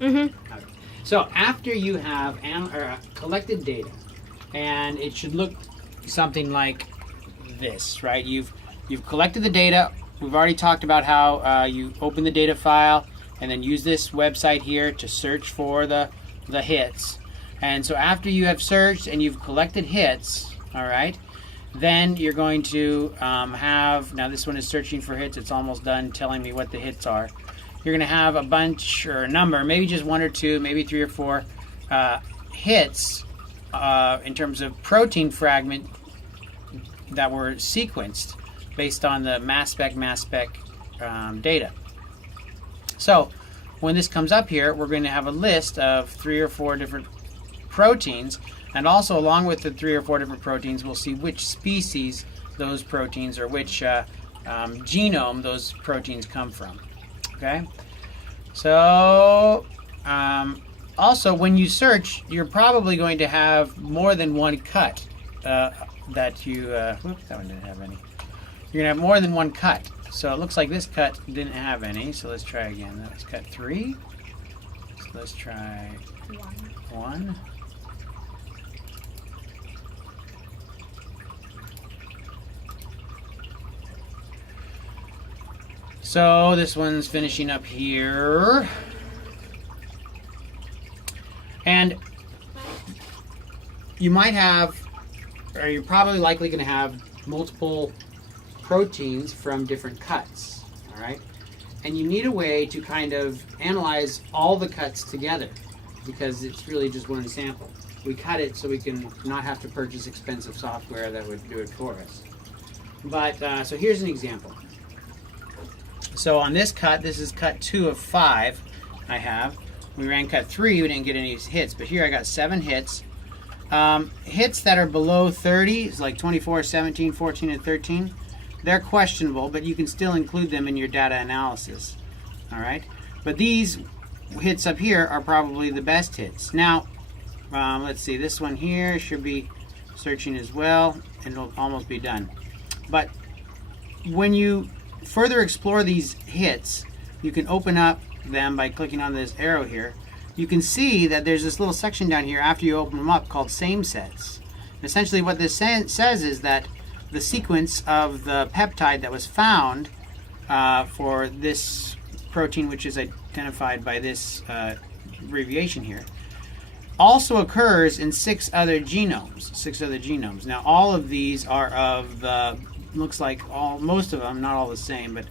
Okay. So after you have collected data, and it should look something like this, right? You've collected the data. We've already talked about how you open the data file and then use this website here to search for the hits. And so after you have searched and you've collected hits, all right, then you're going to have, now this one is searching for hits. It's almost done telling me what the hits are. You're going to have a bunch or a number, maybe just one or two, maybe three or four hits in terms of protein fragment that were sequenced based on the mass spec data. So when this comes up here, we're going to have a list of 3 or 4 different proteins, and also along with the 3 or 4 different proteins, we'll see which species those proteins or which genome those proteins come from. Okay, so also when you search, you're probably going to have more than one cut that you, whoops, that one didn't have any. You're going to have more than one cut. So it looks like this cut didn't have any, so let's try again. That was cut 3. So let's try 1. So this one's finishing up here. And you might have, or you're probably likely going to have multiple proteins from different cuts, all right? And you need a way to kind of analyze all the cuts together because it's really just one sample. We cut it so we can not have to purchase expensive software that would do it for us. But, so here's an example. So on this cut, this is cut 2 of 5 I have. We ran cut 3, we didn't get any hits, but here I got 7 hits. Hits that are below 30, it's like 24, 17, 14, and 13. They're questionable, but you can still include them in your data analysis. All right? But these hits up here are probably the best hits. Now, let's see, this one here should be searching as well, and it'll almost be done. But when you further explore these hits, you can open up them by clicking on this arrow here. You can see that there's this little section down here after you open them up called same sets. And essentially what this says is that the sequence of the peptide that was found for this protein, which is identified by this abbreviation here, also occurs in 6 other genomes. Now all of these are of the, looks like most of them, not all the same, but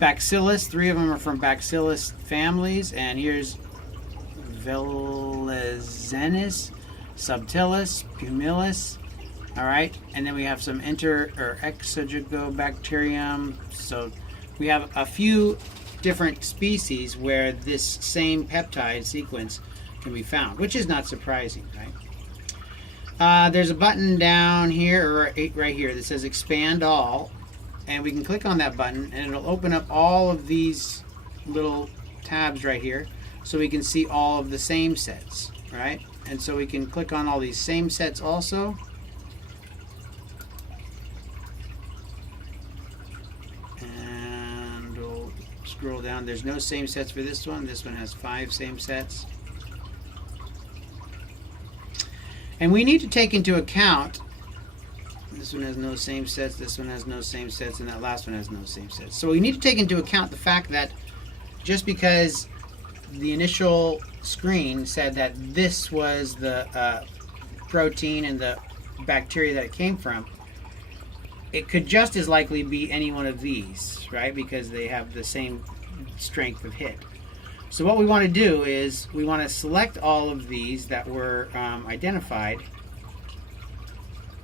Bacillus, 3 of them are from Bacillus families, and here's Velizenus, Subtilis, Pumilus, all right, and then we have some Exogobacterium. So we have a few different species where this same peptide sequence can be found, which is not surprising, right? There's a button down here, or right here, that says Expand All, and we can click on that button, and it'll open up all of these little tabs right here, so we can see all of the same sets, right? And so we can click on all these same sets also. And we'll scroll down. There's no same sets for this one. This one has 5 same sets. And we need to take into account, this one has no same sets, this one has no same sets, and that last one has no same sets. So we need to take into account the fact that just because the initial screen said that this was the protein and the bacteria that it came from, it could just as likely be any one of these, right? Because they have the same strength of hit. So what we want to do is we want to select all of these that were identified,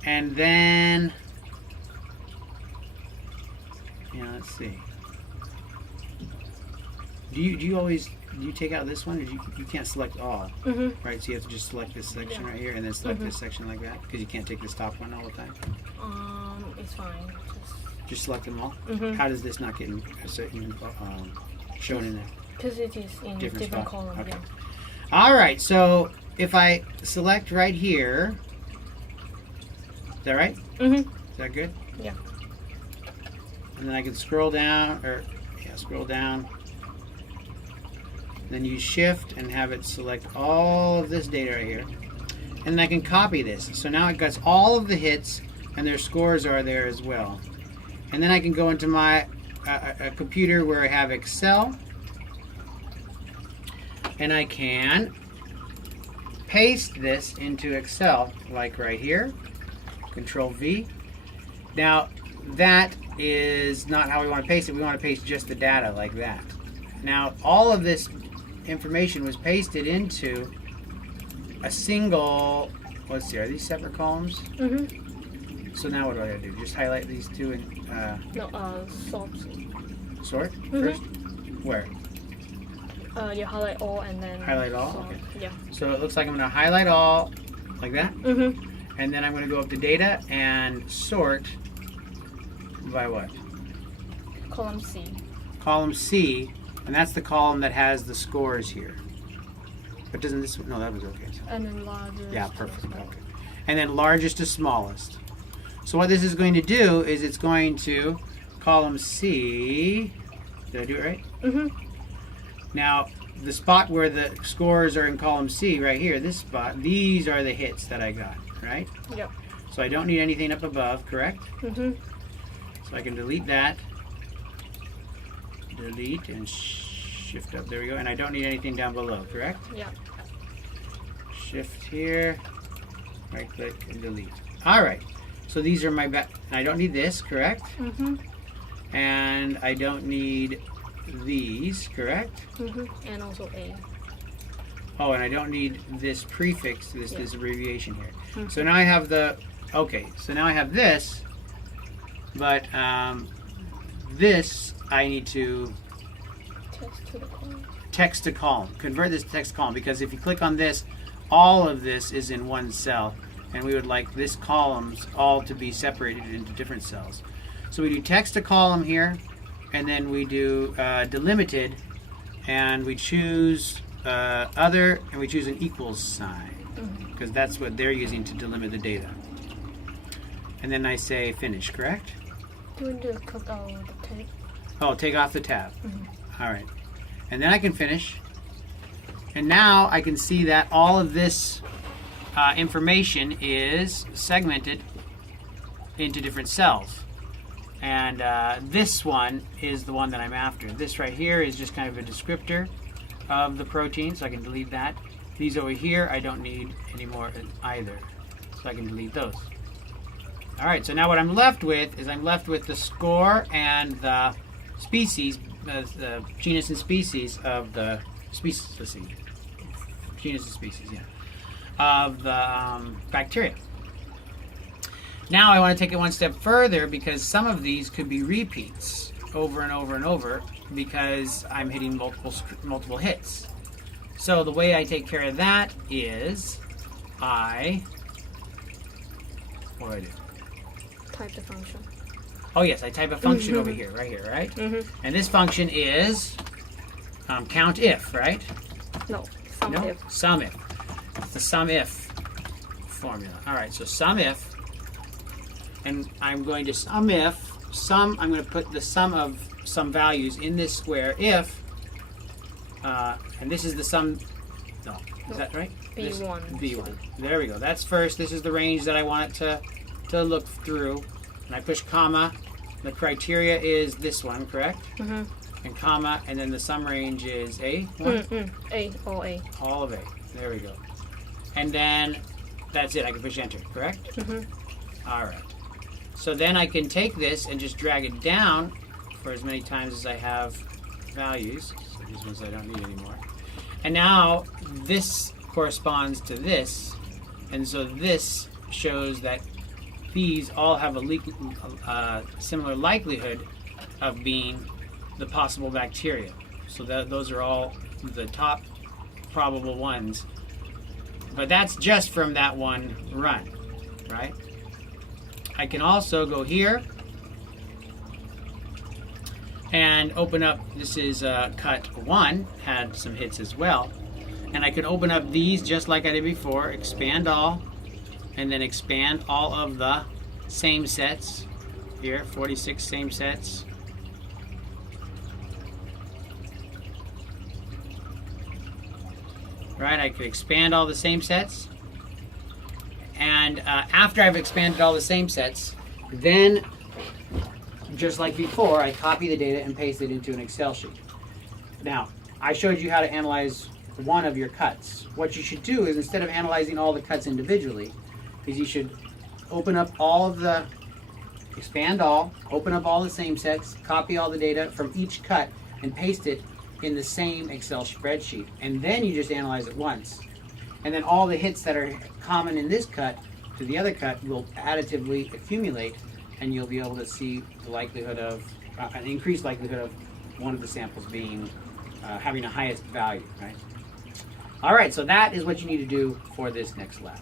and then, let's see. Do you take out this one, or you can't select all, right? So you have to just select this section right here, and then select this section like that, because you can't take this top one all the time. It's fine. Just select them all. How does this not get shown in there? Because it is in different column. Okay. Yeah. All right. So if I select right here, is that right? Is that good? Yeah. And then I can scroll down, scroll down. then use shift and have it select all of this data right here. And then I can copy this. So now it got all of the hits and their scores are there as well. And then I can go into my a computer where I have Excel, and I can paste this into Excel, like right here. Control V. Now that is not how we want to paste it. We want to paste just the data like that. Now all of this information was pasted into a single, let's see, are these separate columns? Mm-hmm. So now what do I do? Just highlight these two and Sort. sort first? Where? You highlight all and then Highlight all? sort. Okay. Yeah. So it looks like I'm going to highlight all like that. Mm-hmm. And then I'm going to go up to data and sort by what? Column C. Column C, and that's the column that has the scores here. But doesn't this, no, that was okay. And then largest. Yeah, perfect. Okay. And then largest to smallest. So what this is going to do is it's going to column C. Did I do it right? Mm-hmm. Now, the spot where the scores are in column C, right here, this spot, these are the hits that I got, right? Yep. So I don't need anything up above, correct? Mm-hmm. So I can delete that. Delete and shift up. There we go. And I don't need anything down below, correct? Yeah. Shift here, right click and delete. All right. So these are my I don't need this, correct? Mm-hmm. And I don't need these, correct? Mm-hmm. And also A. Oh, and I don't need this prefix, this abbreviation here. Mhm. So now I have the, okay, so now I have this, but this I need to Text to the column. text to column, convert this to text to column, because if you click on this, all of this is in one cell, and we would like this columns all to be separated into different cells. So we do text to column here, and then we do delimited, and we choose other, and we choose an equals sign, because that's what they're using to delimit the data. And then I say finish, correct? Do you want to cut out the tape? Oh, take off the tab. Mhm. All right. And then I can finish. And now I can see that all of this information is segmented into different cells. And this one is the one that I'm after. This right here is just kind of a descriptor of the protein, so I can delete that. These over here I don't need anymore either, so I can delete those. All right, so now what I'm left with is I'm left with the score and the species, the genus and species of the species. Let's see, genus and species, yeah, of the bacteria. Now I want to take it one step further, because some of these could be repeats over and over and over, because I'm hitting multiple hits. So the way I take care of that is what do I do? Type the function. Oh yes, I type a function over here, right here, right? Mm-hmm. And this function is count if, right? No, sum No, if. sum if. It's the sum if formula. All right, so sum if, and I'm going to sum if I'm going to put the sum of some values in this square if, and this is the sum. No, is that right? B1. B1. There we go. That's first. This is the range that I want it to look through. And I push comma. The criteria is this one, correct? Mm-hmm. And comma, and then the sum range is A1? A, all A. All of A. There we go. And then that's it. I can push enter, correct? Mm-hmm. All right. So then I can take this and just drag it down for as many times as I have values. So these ones I don't need anymore. And now this corresponds to this. And so this shows that these all have a similar likelihood of being the possible bacteria. So those are all the top probable ones. But that's just from that one run, right? I can also go here and open up, this is cut 1, had some hits as well. And I can open up these just like I did before, expand all, and then expand all of the same sets. Here, 46 same sets. right? I could expand all the same sets. And after I've expanded all the same sets, then, just like before, I copy the data and paste it into an Excel sheet. Now, I showed you how to analyze one of your cuts. What you should do is, instead of analyzing all the cuts individually, is you should open up all of the, expand all, open up all the same sets, copy all the data from each cut, and paste it in the same Excel spreadsheet. And then you just analyze it once. And then all the hits that are common in this cut to the other cut will additively accumulate, and you'll be able to see the likelihood of, an increased likelihood of one of the samples being, having the highest value, right? All right, so that is what you need to do for this next lab.